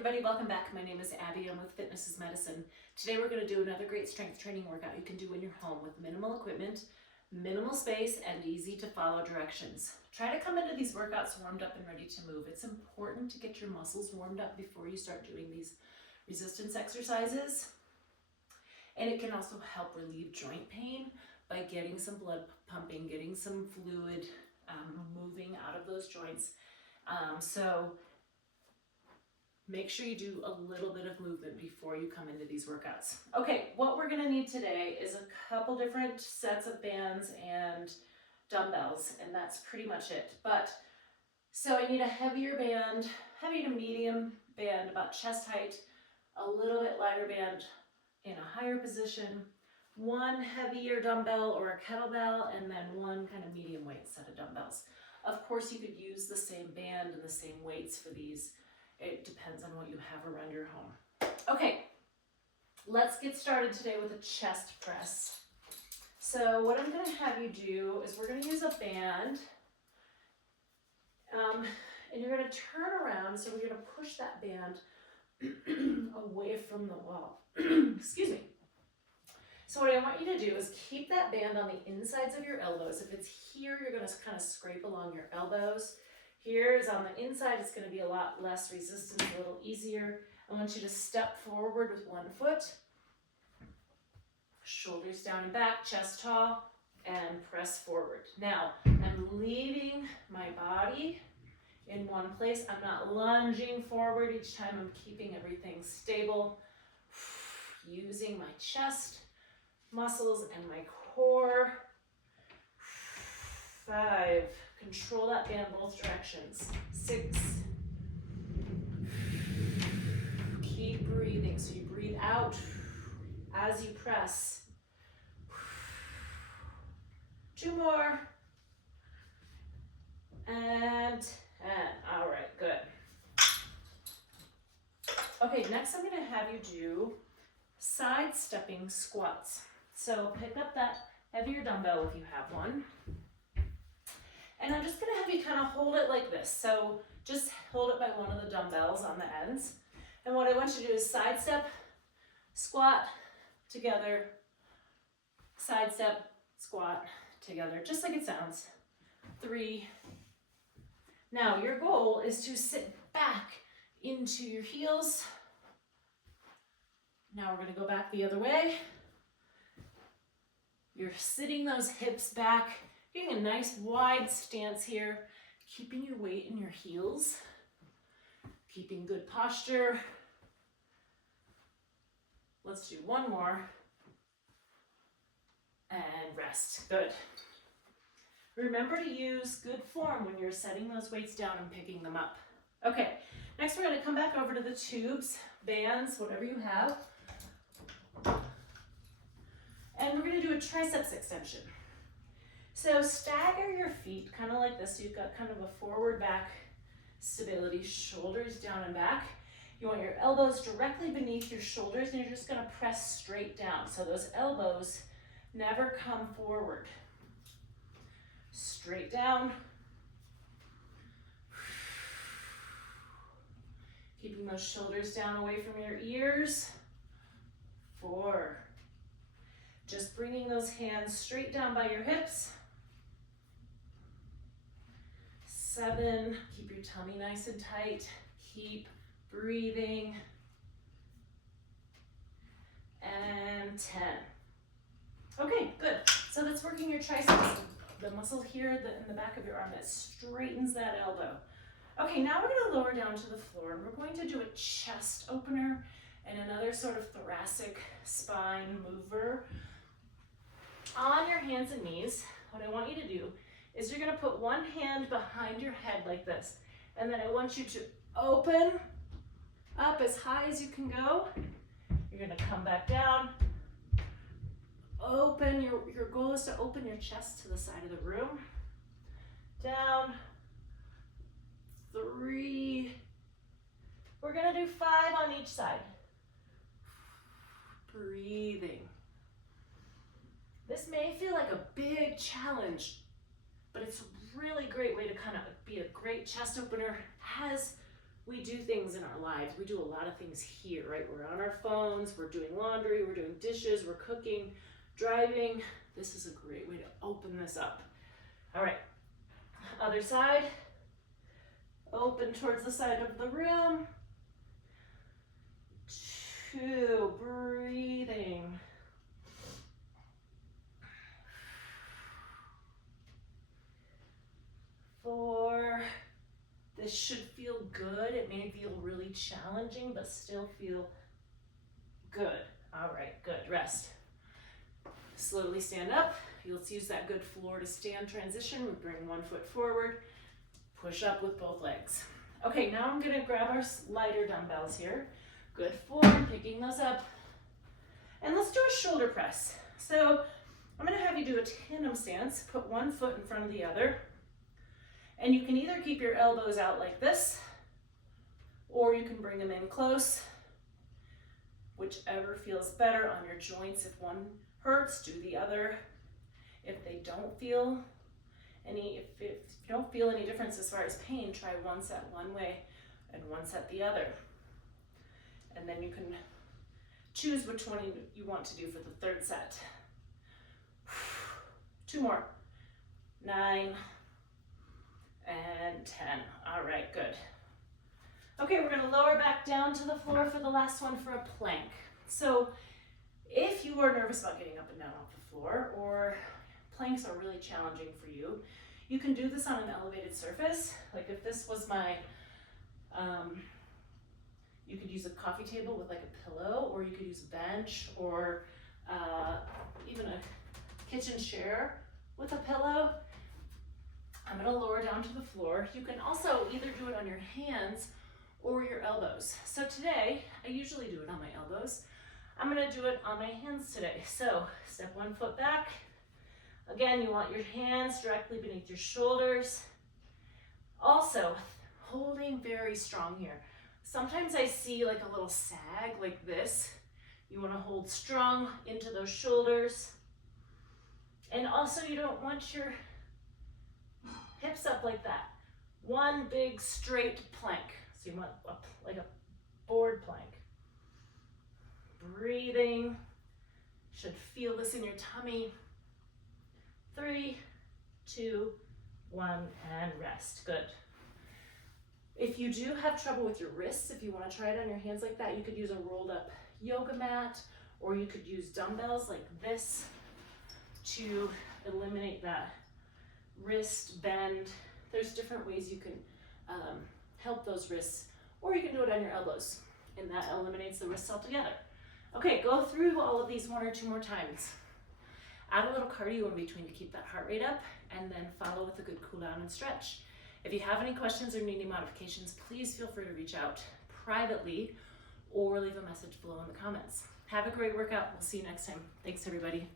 everybody, welcome back. My name is Abby. I'm with Fitness is Medicine. Today we're going to do another great strength training workout you can do in your home with minimal equipment, minimal space, and easy to follow directions. Try to come into these workouts warmed up and ready to move. It's important to get your muscles warmed up before you start doing these resistance exercises. And it can also help relieve joint pain by getting some blood pumping, getting some fluid moving out of those joints. So make sure you do a little bit of movement before you come into these workouts. Okay, what we're gonna need today is a couple different sets of bands and dumbbells, and that's pretty much it. So I need a heavier band, heavy to medium band, about chest height, a little bit lighter band in a higher position, one heavier dumbbell or a kettlebell, and then one kind of medium weight set of dumbbells. Of course, you could use the same band and the same weights for these. It depends on what you have around your home. Okay, let's get started today with a chest press. So what I'm gonna have you do is we're gonna use a band, and you're gonna turn around, so we're gonna push that band away from the wall. Excuse me. So what I want you to do is keep that band on the insides of your elbows. If it's here, you're gonna kind of scrape along your elbows. Here is on the inside, it's gonna be a lot less resistance, a little easier. I want you to step forward with one foot, shoulders down and back, chest tall, and press forward. Now, I'm leaving my body in one place. I'm not lunging forward each time. I'm keeping everything stable, using my chest muscles and my core. 5, control that band both directions. 6, keep breathing. So you breathe out as you press. 2 more. And 10. All right, good. Okay, next I'm gonna have you do side-stepping squats. So pick up that heavier dumbbell if you have one. And I'm just gonna have you kind of hold it like this. So just hold it by one of the dumbbells on the ends. And what I want you to do is side step, squat, together, side step, squat, together, just like it sounds. 3. Now your goal is to sit back into your heels. Now we're gonna go back the other way. You're sitting those hips back, getting a nice wide stance here, keeping your weight in your heels, keeping good posture. Let's do one more. And rest. Good. Remember to use good form when you're setting those weights down and picking them up. Okay, next we're going to come back over to the tubes, bands, whatever you have. And we're going to do a triceps extension. So stagger your feet kind of like this. So you've got kind of a forward back stability, shoulders down and back. You want your elbows directly beneath your shoulders, and you're just going to press straight down. So those elbows never come forward. Straight down. Keeping those shoulders down away from your ears. 4. Just bringing those hands straight down by your hips. 7, keep your tummy nice and tight. Keep breathing. And 10. Okay, good. So that's working your triceps, the muscle here in the back of your arm that straightens that elbow. Okay, now we're gonna lower down to the floor, and we're going to do a chest opener and another sort of thoracic spine mover. On your hands and knees, what I want you to do is you're gonna put one hand behind your head like this, and then I want you to open up as high as you can go. You're gonna come back down, open, your goal is to open your chest to the side of the room. Down, 3, we're gonna do 5 on each side. Breathing. This may feel like a big challenge, but it's a really great way to kind of be a great chest opener as we do things in our lives. We do a lot of things here, right? We're on our phones, we're doing laundry, we're doing dishes, we're cooking, driving. This is a great way to open this up. All right, other side. Open towards the side of the room. 2, breathing. 4, this should feel good. It may feel really challenging, but still feel good. All right, good, rest. Slowly stand up. You'll use that good floor to stand transition. We bring one foot forward, push up with both legs. Okay, now I'm gonna grab our lighter dumbbells here. Good form, picking those up. And let's do a shoulder press. So I'm gonna have you do a tandem stance. Put one foot in front of the other. And you can either keep your elbows out like this, or you can bring them in close, whichever feels better on your joints. If one hurts, do the other. If they don't feel any, if you don't feel any difference as far as pain, try one set one way and one set the other. And then you can choose which one you want to do for the third set. 2 more. 9 and 10. All right, good. Okay, we're gonna lower back down to the floor for the last one for a plank. So if you are nervous about getting up and down off the floor, or planks are really challenging for you, you can do this on an elevated surface. Like if this was my, you could use a coffee table with like a pillow, or you could use a bench, or even a kitchen chair with a pillow. I'm gonna lower down to the floor. You can also either do it on your hands or your elbows. So today, I usually do it on my elbows. I'm gonna do it on my hands today. So step one foot back. Again, you want your hands directly beneath your shoulders. Also, holding very strong here. Sometimes I see like a little sag like this. You wanna hold strong into those shoulders. And also you don't want your hips up like that. One big straight plank. So you want like a board plank. Breathing. Should feel this in your tummy. 3, 2, 1, and rest. Good. If you do have trouble with your wrists, if you want to try it on your hands like that, you could use a rolled up yoga mat, or you could use dumbbells like this to eliminate that wrist bend. There's different ways you can help those wrists, or you can do it on your elbows, and that eliminates the wrists altogether. Okay, go through all of these 1 or 2 more times. Add a little cardio in between to keep that heart rate up, and then follow with a good cool down and stretch. If you have any questions or need any modifications, please feel free to reach out privately or leave a message below in the comments. Have a great workout. We'll see you next time. Thanks, everybody.